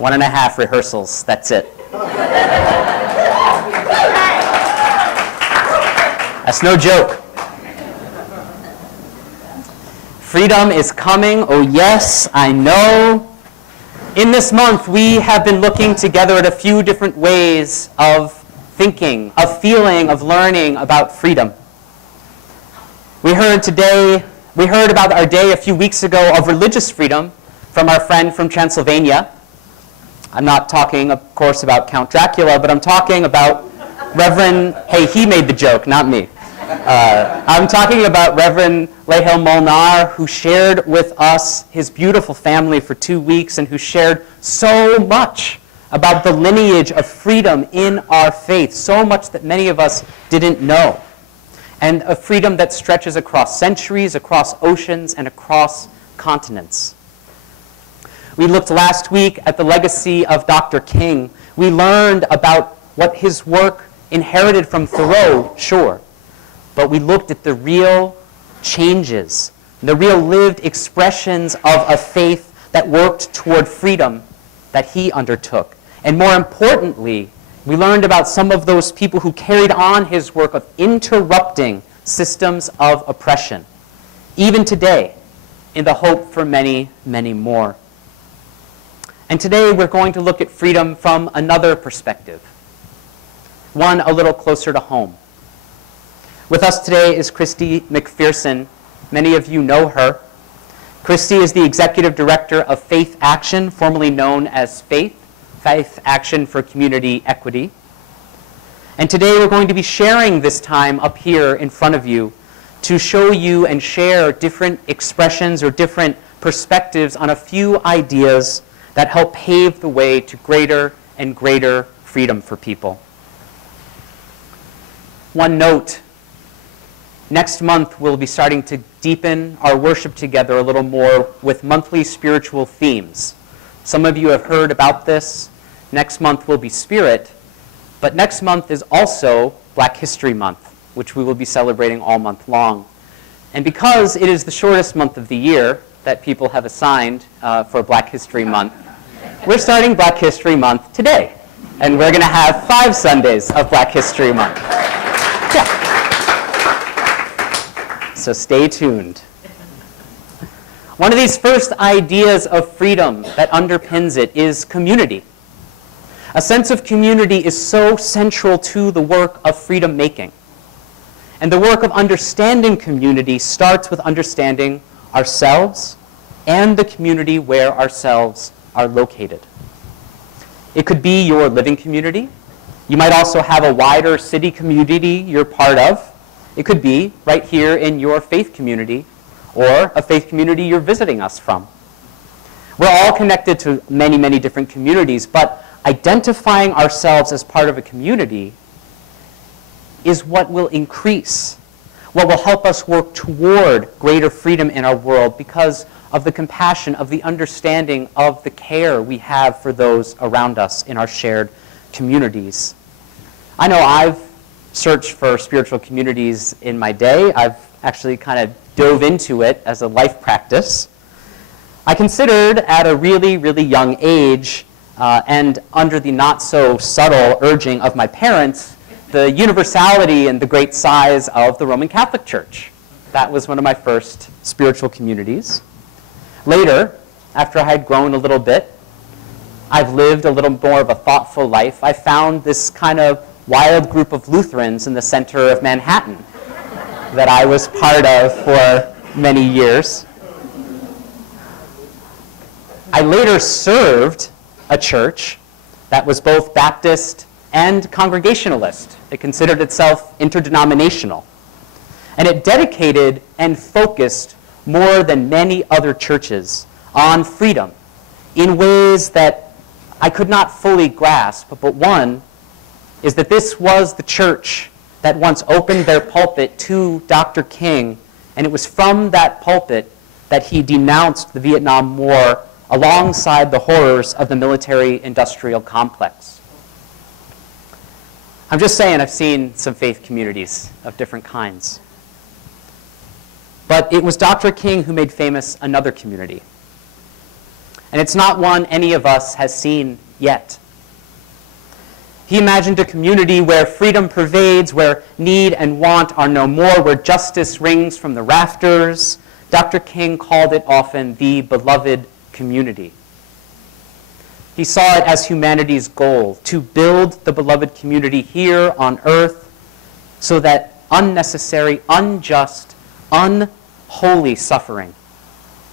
1.5 rehearsals, that's it. That's no joke. Freedom is coming. Oh yes, I know. In this month, we have been looking together at a few different ways of thinking, of feeling, of learning about freedom. We heard about our day a few weeks ago of religious freedom from our friend from Transylvania. I'm not talking, of course, about Count Dracula, but I'm talking about Reverend, hey, he made the joke, not me. I'm talking about Reverend Lehel Molnar, who shared with us his beautiful family for 2 weeks and who shared so much about the lineage of freedom in our faith, so much that many of us didn't know, and a freedom that stretches across centuries, across oceans, and across continents. We looked last week at the legacy of Dr. King. We learned about what his work inherited from Thoreau, sure, but we looked at the real changes, the real lived expressions of a faith that worked toward freedom that he undertook. And more importantly, we learned about some of those people who carried on his work of interrupting systems of oppression, even today, in the hope for many, many more. And today we're going to look at freedom from another perspective, one a little closer to home. With us today is Christy McPherson. Many of you know her. Christy is the Executive Director of Faith Action, formerly known as Faith Action for Community Equity. And today we're going to be sharing this time up here in front of you to show you and share different expressions or different perspectives on a few ideas that help pave the way to greater and greater freedom for people. One note, next month we'll be starting to deepen our worship together a little more with monthly spiritual themes. Some of you have heard about this. Next month will be Spirit, but next month is also Black History Month, which we will be celebrating all month long. And because it is the shortest month of the year that people have assigned for Black History Month, we're starting Black History Month today. And we're going to have 5 Sundays of Black History Month. Yeah. So stay tuned. One of these first ideas of freedom that underpins it is community. A sense of community is so central to the work of freedom making. And the work of understanding community starts with understanding ourselves and the community where ourselves are located. It could be your living community. You might also have a wider city community you're part of. It could be right here in your faith community or a faith community you're visiting us from. We're all connected to many, many different communities, but identifying ourselves as part of a community is what will increase, what will help us work toward greater freedom in our world because of the compassion, of the understanding, of the care we have for those around us in our shared communities. I know I've searched for spiritual communities in my day. I've actually kind of dove into it as a life practice. I considered at a really, really young age and under the not-so-subtle urging of my parents, the universality and the great size of the Roman Catholic Church. That was one of my first spiritual communities. Later, after I had grown a little bit, I've lived a little more of a thoughtful life. I found this kind of wild group of Lutherans in the center of Manhattan that I was part of for many years. I later served a church that was both Baptist and Congregationalist. It considered itself interdenominational. And it dedicated and focused more than many other churches on freedom in ways that I could not fully grasp. But one is that this was the church that once opened their pulpit to Dr. King, and it was from that pulpit that he denounced the Vietnam War alongside the horrors of the military-industrial complex. I'm just saying I've seen some faith communities of different kinds. But it was Dr. King who made famous another community. and it's not one any of us has seen yet. He imagined a community where freedom pervades, where need and want are no more, where justice rings from the rafters. Dr. King called it often the beloved community. He saw it as humanity's goal, to build the beloved community here on earth so that unnecessary, unjust, unholy suffering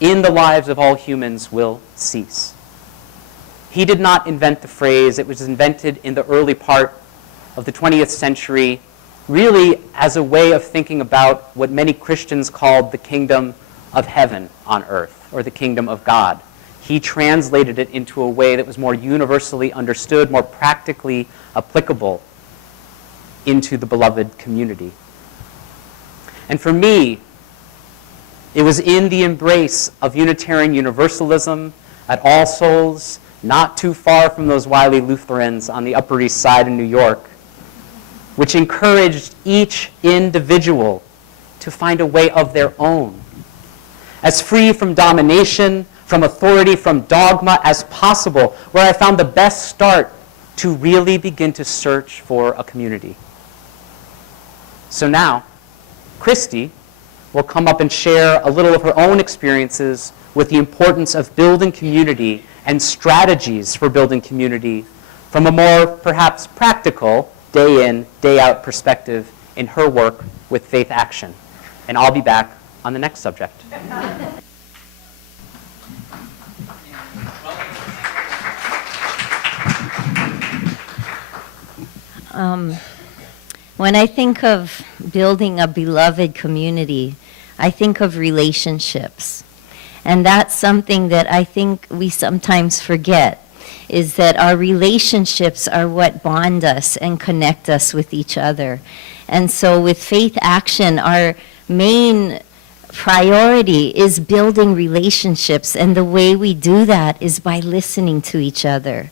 in the lives of all humans will cease. He did not invent the phrase. It was invented in the early part of the 20th century, really as a way of thinking about what many Christians called the kingdom of heaven on earth, or the kingdom of God. He translated it into a way that was more universally understood, more practically applicable into the beloved community. And for me, it was in the embrace of Unitarian Universalism at All Souls, not too far from those wily Lutherans on the Upper East Side in New York, which encouraged each individual to find a way of their own, as free from domination, from authority, from dogma as possible, where I found the best start to really begin to search for a community. So now, Christy will come up and share a little of her own experiences with the importance of building community and strategies for building community from a more perhaps practical day in, day out perspective in her work with Faith Action. And I'll be back on the next subject. When I think of building a beloved community, I think of relationships. And that's something that I think we sometimes forget, is that our relationships are what bond us and connect us with each other. And so with Faith Action, our main priority is building relationships, and the way we do that is by listening to each other.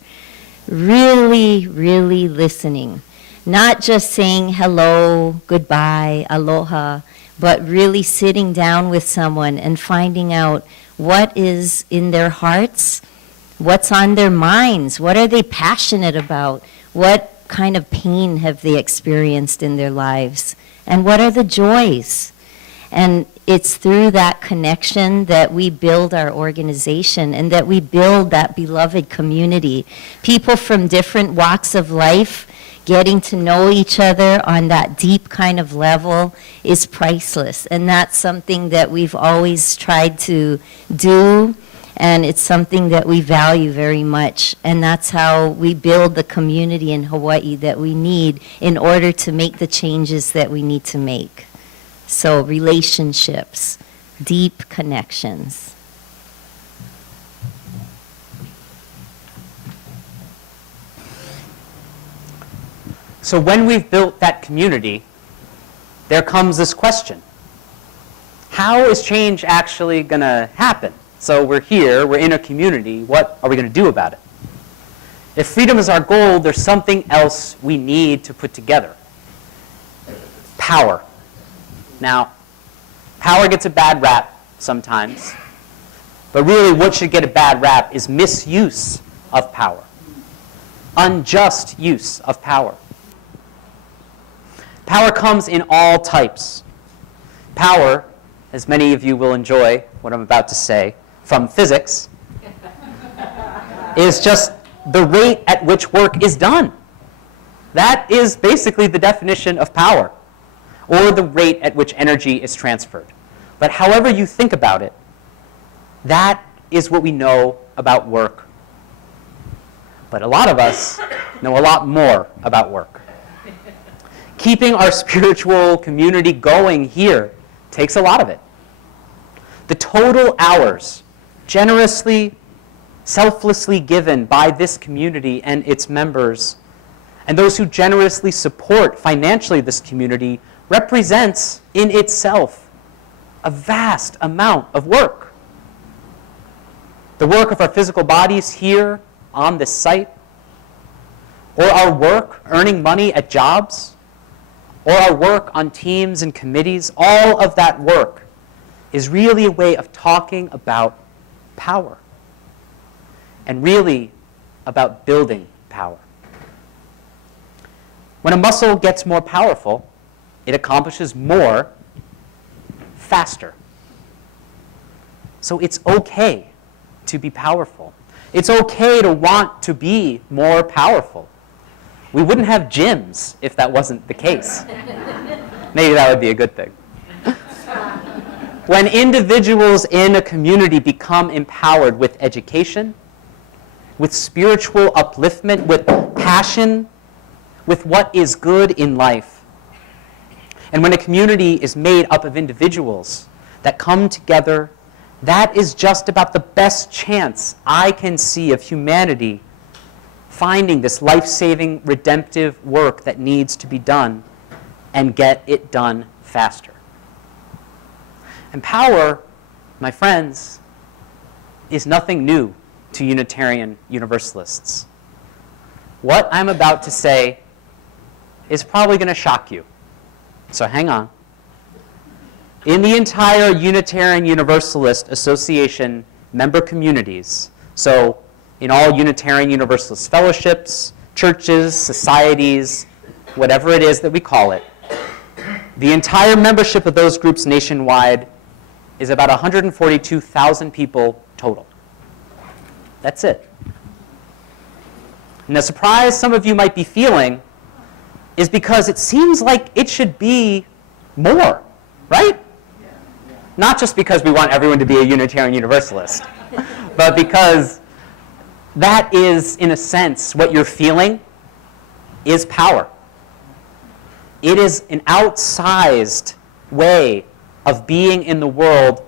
Really, really listening. Not just saying hello, goodbye, aloha, but really sitting down with someone and finding out what is in their hearts, what's on their minds, what are they passionate about, what kind of pain have they experienced in their lives, and what are the joys. And it's through that connection that we build our organization and that we build that beloved community. People from different walks of life getting to know each other on that deep kind of level is priceless. And that's something that we've always tried to do, and it's something that we value very much. And that's how we build the community in Hawaii that we need in order to make the changes that we need to make. So relationships, deep connections. So when we've built that community, there comes this question. How is change actually going to happen? So we're here, we're in a community, what are we going to do about it? If freedom is our goal, there's something else we need to put together. Power. Now, power gets a bad rap sometimes, but really what should get a bad rap is misuse of power. Unjust use of power. Power comes in all types. Power, as many of you will enjoy what I'm about to say, from physics, is just the rate at which work is done. That is basically the definition of power, or the rate at which energy is transferred. But however you think about it, that is what we know about work. But a lot of us know a lot more about work. Keeping our spiritual community going here takes a lot of it. The total hours generously, selflessly given by this community and its members, and those who generously support financially this community, represents in itself a vast amount of work. The work of our physical bodies here on this site, or our work earning money at jobs, or our work on teams and committees, all of that work is really a way of talking about power. and really about building power. When a muscle gets more powerful, it accomplishes more faster. So it's okay to be powerful. It's okay to want to be more powerful. We wouldn't have gyms if that wasn't the case. Maybe that would be a good thing. When individuals in a community become empowered with education, with spiritual upliftment, with passion, with what is good in life, and when a community is made up of individuals that come together, that is just about the best chance I can see of humanity finding this life-saving, redemptive work that needs to be done and get it done faster. And power, my friends, is nothing new to Unitarian Universalists. What I'm about to say is probably going to shock you, so hang on. In the entire Unitarian Universalist Association member communities, so in all Unitarian Universalist fellowships, churches, societies, whatever it is that we call it, the entire membership of those groups nationwide is about 142,000 people total. That's it. And the surprise some of you might be feeling is because it seems like it should be more, right? Not just because we want everyone to be a Unitarian Universalist, but because that is, in a sense, what you're feeling is power. It is an outsized way of being in the world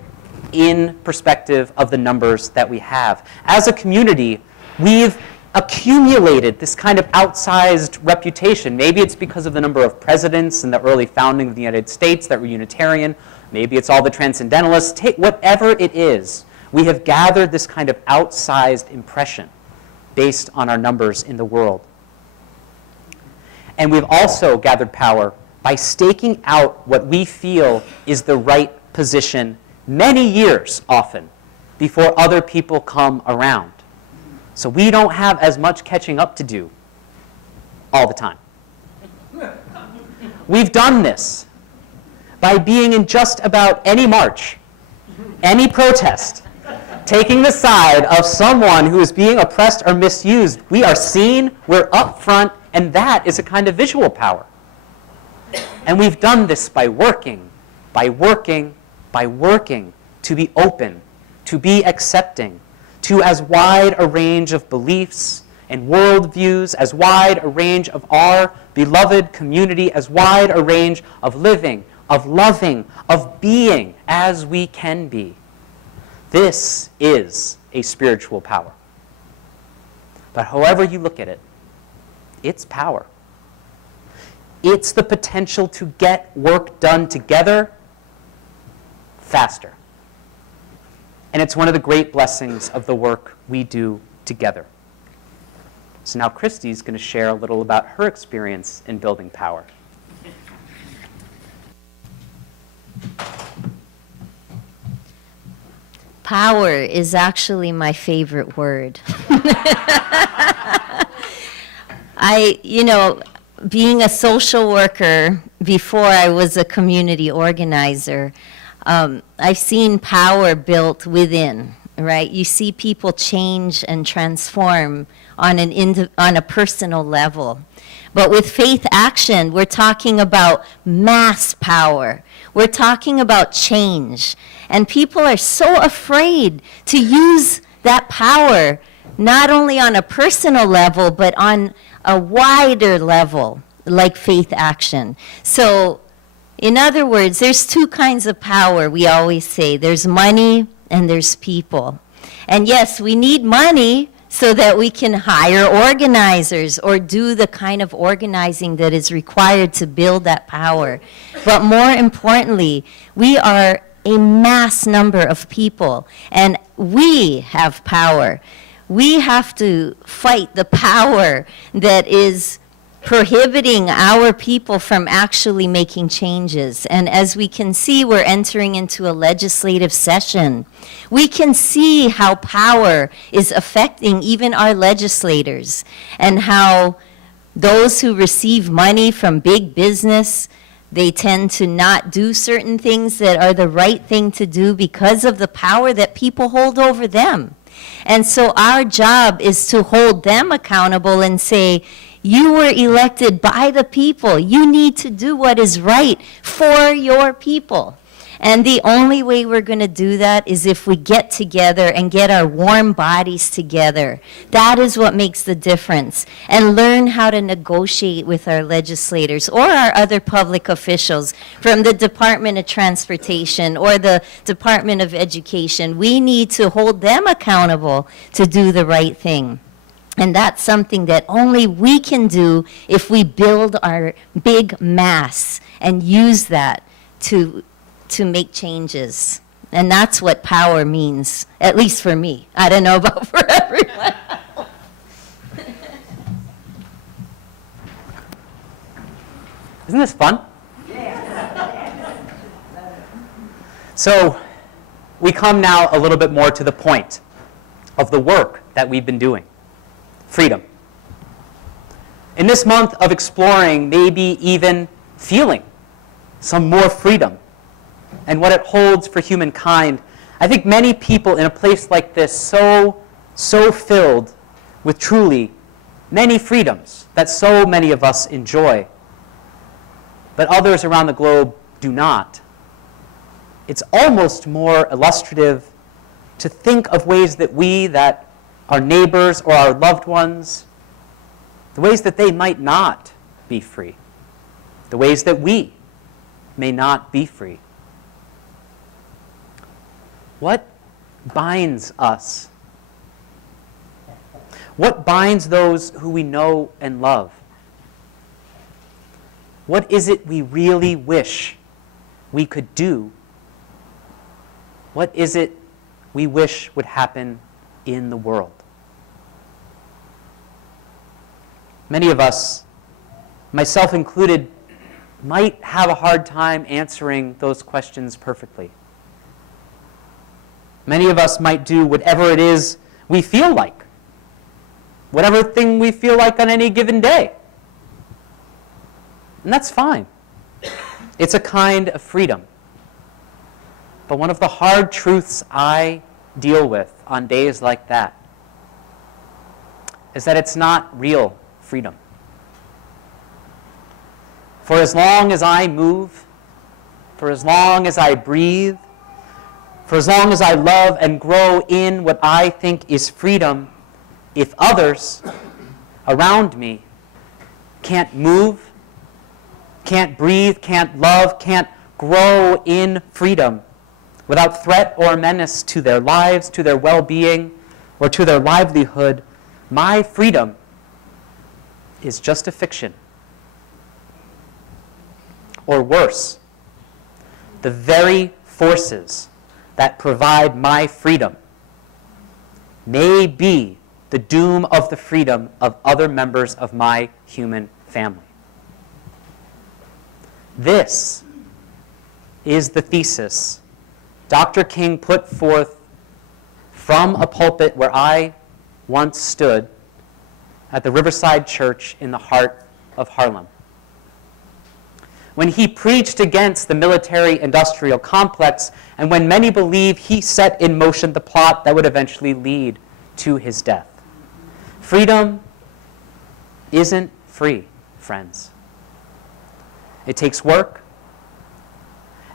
in perspective of the numbers that we have. As a community, we've accumulated this kind of outsized reputation. Maybe it's because of the number of presidents in the early founding of the United States that were Unitarian. Maybe it's all the transcendentalists. Whatever it is, we have gathered this kind of outsized impression based on our numbers in the world. And we've also gathered power by staking out what we feel is the right position many years often before other people come around. So we don't have as much catching up to do all the time. We've done this by being in just about any march, any protest, taking the side of someone who is being oppressed or misused. We are seen, we're up front, and that is a kind of visual power. And we've done this by working to be open, to be accepting, to as wide a range of beliefs and worldviews, as wide a range of our beloved community, as wide a range of living, of loving, of being as we can be. This is a spiritual power. But however you look at it, it's power. It's the potential to get work done together faster. And it's one of the great blessings of the work we do together. So now Christy's going to share a little about her experience in building power. Power is actually my favorite word. Being a social worker before I was a community organizer, I've seen power built within, right? You see people change and transform on a personal level. But with faith action, we're talking about mass power. We're talking about change. And people are so afraid to use that power, not only on a personal level, but on a wider level, like faith action. So, in other words, there's two kinds of power, we always say. There's money and there's people. And yes, we need money so that we can hire organizers or do the kind of organizing that is required to build that power. But more importantly, we are a mass number of people, and we have power. We have to fight the power that is prohibiting our people from actually making changes. And as we can see, we're entering into a legislative session. We can see how power is affecting even our legislators, and how those who receive money from big business, they tend to not do certain things that are the right thing to do because of the power that people hold over them. And so our job is to hold them accountable and say, you were elected by the people. You need to do what is right for your people. And the only way we're going to do that is if we get together and get our warm bodies together. That is what makes the difference. And learn how to negotiate with our legislators or our other public officials from the Department of Transportation or the Department of Education. We need to hold them accountable to do the right thing. And that's something that only we can do if we build our big mass and use that to make changes. And that's what power means, at least for me. I don't know about for everyone. Isn't this fun? So we come now a little bit more to the point of the work that we've been doing. Freedom. In this month of exploring, maybe even feeling some more freedom and what it holds for humankind, I think many people in a place like this so filled with truly many freedoms that so many of us enjoy, but others around the globe do not. It's almost more illustrative to think of ways that our neighbors or our loved ones, the ways that they might not be free, the ways that we may not be free. What binds us? What binds those who we know and love? What is it we really wish we could do? What is it we wish would happen in the world? Many of us, myself included, might have a hard time answering those questions perfectly. Many of us might do whatever it is we feel like, whatever thing we feel like on any given day. And that's fine. It's a kind of freedom. But one of the hard truths I deal with on days like that is that it's not real freedom. For as long as I move, for as long as I breathe, for as long as I love and grow in what I think is freedom, if others around me can't move, can't breathe, can't love, can't grow in freedom without threat or menace to their lives, to their well-being, or to their livelihood, my freedom is just a fiction. Or worse, the very forces that provide my freedom may be the doom of the freedom of other members of my human family. This is the thesis Dr. King put forth from a pulpit where I once stood at the Riverside Church in the heart of Harlem, when he preached against the military-industrial complex, and when many believe he set in motion the plot that would eventually lead to his death. Freedom isn't free, friends. It takes work,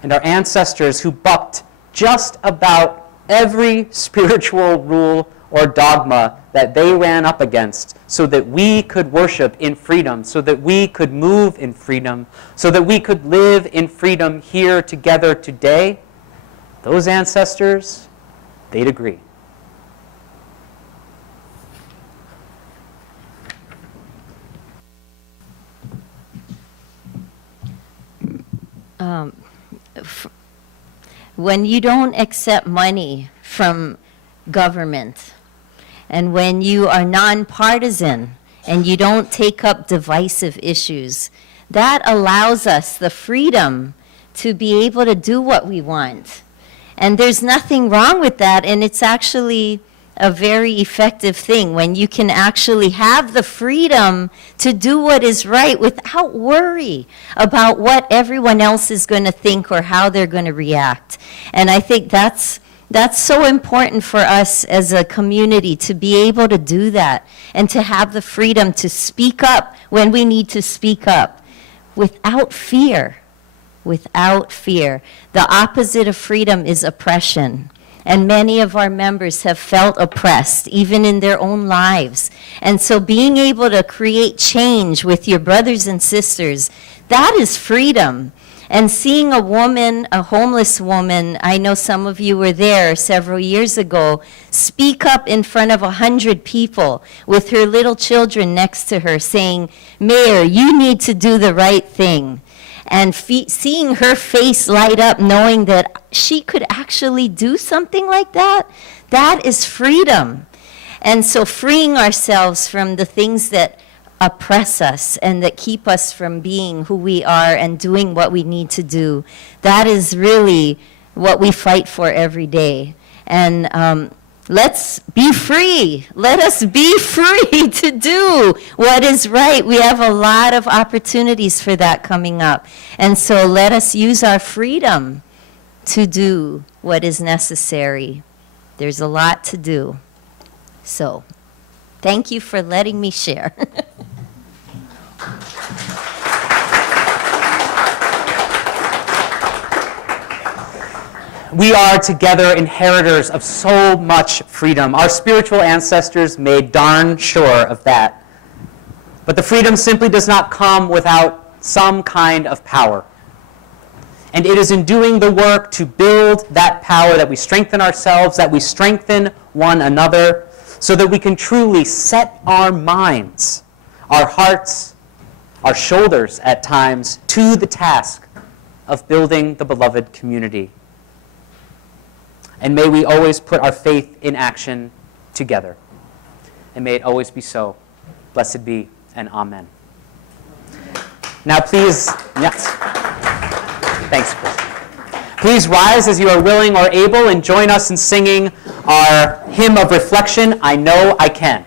and our ancestors who bucked just about every spiritual rule or dogma that they ran up against so that we could worship in freedom, so that we could move in freedom, so that we could live in freedom here together today, those ancestors, they'd agree. When you don't accept money from government, and when you are nonpartisan and you don't take up divisive issues. That allows us the freedom to be able to do what we want. And there's nothing wrong with that, and it's actually a very effective thing when you can actually have the freedom to do what is right without worry about what everyone else is going to think or how they're going to react. And I think that's so important for us as a community to be able to do that and to have the freedom to speak up when we need to speak up without fear. Without fear. The opposite of freedom is oppression. And many of our members have felt oppressed, even in their own lives. And so being able to create change with your brothers and sisters, that is freedom. And seeing a woman, a homeless woman, I know some of you were there several years ago, speak up in front of 100 people with her little children next to her saying, "Mayor, you need to do the right thing." And seeing her face light up knowing that she could actually do something like that, that is freedom. And so freeing ourselves from the things that oppress us and that keep us from being who we are and doing what we need to do, that is really what we fight for every day. And let's be free. Let us be free to do what is right. We have a lot of opportunities for that coming up. And so let us use our freedom to do what is necessary. There's a lot to do. So, thank you for letting me share. We are together inheritors of so much freedom. Our spiritual ancestors made darn sure of that. But the freedom simply does not come without some kind of power. And it is in doing the work to build that power that we strengthen ourselves, that we strengthen one another, so that we can truly set our minds, our hearts, our shoulders at times, to the task of building the beloved community. And may we always put our faith in action together. And may it always be so. Blessed be, and amen. Now please, yes. Thanks, Chris. Please rise as you are willing or able and join us in singing our hymn of reflection, I Know I Can.